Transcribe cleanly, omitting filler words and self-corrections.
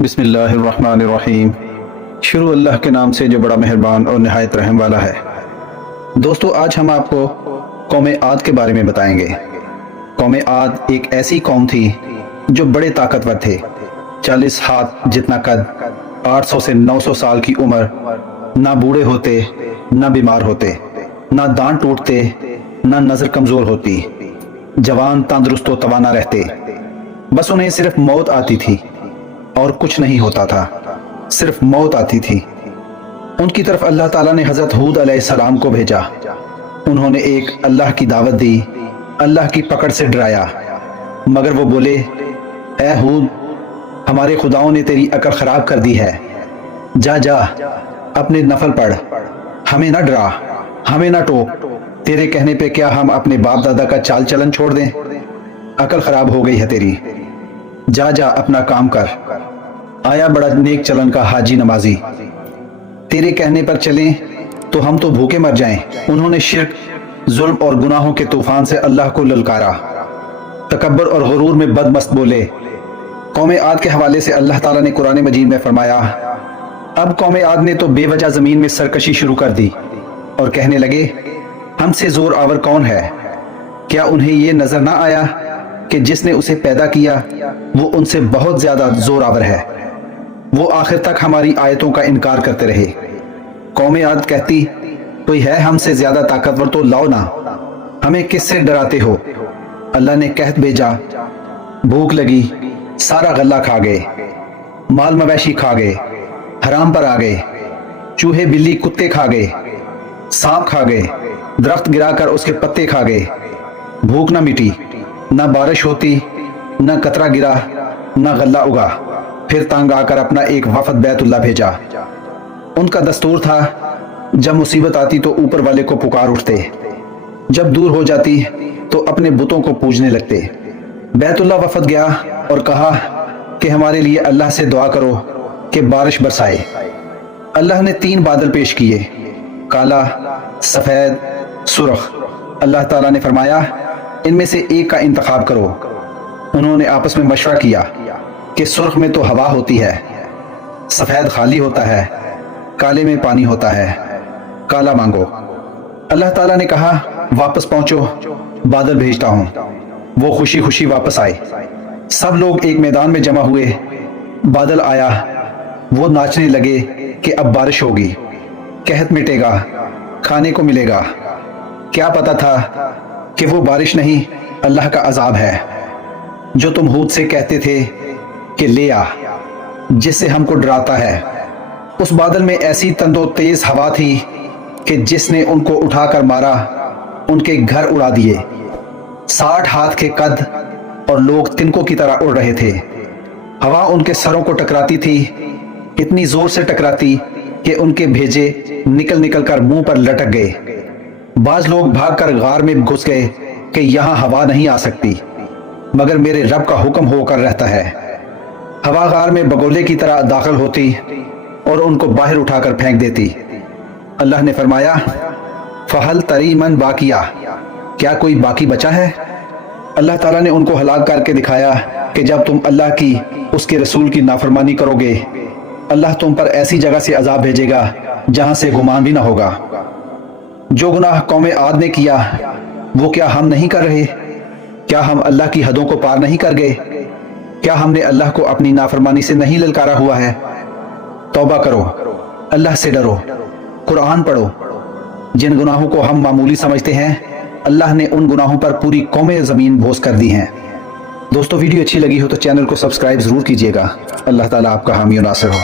بسم اللہ الرحمن الرحیم۔ شروع اللہ کے نام سے جو بڑا مہربان اور نہایت رحم والا ہے۔ دوستو، آج ہم آپ کو قوم عاد کے بارے میں بتائیں گے۔ قوم عاد ایک ایسی قوم تھی جو بڑے طاقتور تھے۔ 40 ہاتھ جتنا قد، 800 سے 900 سال کی عمر، نہ بوڑھے ہوتے نہ بیمار ہوتے، نہ دانت ٹوٹتے نہ نظر کمزور ہوتی، جوان تندرست و توانا رہتے۔ بس انہیں صرف موت آتی تھی اور کچھ نہیں ہوتا تھا، صرف موت آتی تھی۔ ان کی طرف اللہ تعالیٰ نے حضرت ہود علیہ السلام کو بھیجا۔ انہوں نے ایک اللہ کی دعوت دی، اللہ کی پکڑ سے ڈرایا، مگر وہ بولے، اے ہود، ہمارے خداؤں نے تیری عقل خراب کر دی ہے، جا جا اپنے نفل پڑھ، ہمیں نہ ڈرا، ہمیں نہ ٹوک، تیرے کہنے پہ کیا ہم اپنے باپ دادا کا چال چلن چھوڑ دیں؟ عقل خراب ہو گئی ہے تیری، جا جا اپنا کام کر۔ آیا بڑا نیک چلن کا حاجی نمازی، تیرے کہنے پر چلیں تو ہم تو بھوکے مر جائیں۔ انہوں نے شرک، ظلم اور گناہوں کے طوفان سے اللہ کو للکارا، تکبر اور غرور میں بدمست بولے۔ قوم عاد کے حوالے سے اللہ تعالیٰ نے قرآن مجید میں فرمایا، اب قوم عاد نے تو بے وجہ زمین میں سرکشی شروع کر دی اور کہنے لگے، ہم سے زور آور کون ہے؟ کیا انہیں یہ نظر نہ آیا کہ جس نے اسے پیدا کیا وہ ان سے بہت زیادہ زور آور ہے؟ وہ آخر تک ہماری آیتوں کا انکار کرتے رہے۔ قوم عاد کہتی، کوئی ہے ہم سے زیادہ طاقتور تو لاؤ نا، ہمیں کس سے ڈراتے ہو؟ اللہ نے قحط بھیجا، بھوک لگی، سارا غلہ کھا گئے، مال مویشی کھا گئے، حرام پر آ گئے، چوہے بلی کتے کھا گئے، سانپ کھا گئے، درخت گرا کر اس کے پتے کھا گئے، بھوک نہ مٹی، نہ بارش ہوتی، نہ قطرہ گرا، نہ غلہ اگا۔ پھر تنگ آ کر اپنا ایک وفد بیت اللہ بھیجا۔ ان کا دستور تھا، جب مصیبت آتی تو اوپر والے کو پکار اٹھتے، جب دور ہو جاتی تو اپنے بتوں کو پوجنے لگتے۔ بیت اللہ وفد گیا اور کہا کہ ہمارے لیے اللہ سے دعا کرو کہ بارش برسائے۔ اللہ نے 3 بادل پیش کیے، کالا، سفید، سرخ۔ اللہ تعالیٰ نے فرمایا، ان میں سے ایک کا انتخاب کرو۔ انہوں نے آپس میں مشورہ کیا کہ سرخ میں تو ہوا ہوتی ہے، سفید خالی ہوتا ہے، کالے میں پانی ہوتا ہے، کالا مانگو۔ اللہ تعالیٰ نے کہا، واپس پہنچو، بادل بھیجتا ہوں۔ وہ خوشی خوشی واپس آئے۔ سب لوگ ایک میدان میں جمع ہوئے، بادل آیا، وہ ناچنے لگے کہ اب بارش ہوگی، قحط مٹے گا، کھانے کو ملے گا۔ کیا پتا تھا کہ وہ بارش نہیں، اللہ کا عذاب ہے، جو تم ہود سے کہتے تھے کہ لے آ، جس سے ہم کو ڈراتا ہے۔ اس بادل میں ایسی تند و تیز ہوا تھی کہ جس نے ان کو اٹھا کر مارا، ان کے گھر اڑا دیے۔ 60 ہاتھ کے قد اور لوگ تنکوں کی طرح اڑ رہے تھے۔ ہوا ان کے سروں کو ٹکراتی تھی، اتنی زور سے ٹکراتی کہ ان کے بھیجے نکل نکل کر منہ پر لٹک گئے۔ بعض لوگ بھاگ کر غار میں گھس گئے کہ یہاں ہوا نہیں آ سکتی، مگر میرے رب کا حکم ہو کر رہتا ہے۔ ہوا غار میں بگولے کی طرح داخل ہوتی اور ان کو باہر اٹھا کر پھینک دیتی۔ اللہ نے فرمایا، فَهَلْ تَرِي مَنْ بَاقِيَةٌ، کیا کوئی باقی بچا ہے؟ اللہ تعالیٰ نے ان کو ہلاک کر کے دکھایا کہ جب تم اللہ کی، اس کے رسول کی نافرمانی کرو گے، اللہ تم پر ایسی جگہ سے عذاب بھیجے گا جہاں سے گمان بھی نہ ہوگا۔ جو گناہ قوم عاد نے کیا وہ کیا ہم نہیں کر رہے؟ کیا ہم اللہ کی حدوں کو پار نہیں کر گئے؟ کیا ہم نے اللہ کو اپنی نافرمانی سے نہیں للکارا ہوا ہے؟ توبہ کرو، اللہ سے ڈرو، قرآن پڑھو۔ جن گناہوں کو ہم معمولی سمجھتے ہیں، اللہ نے ان گناہوں پر پوری قوم زمین بوس کر دی ہیں۔ دوستو، ویڈیو اچھی لگی ہو تو چینل کو سبسکرائب ضرور کیجیے گا۔ اللہ تعالیٰ آپ کا حامی و ناصر ہو۔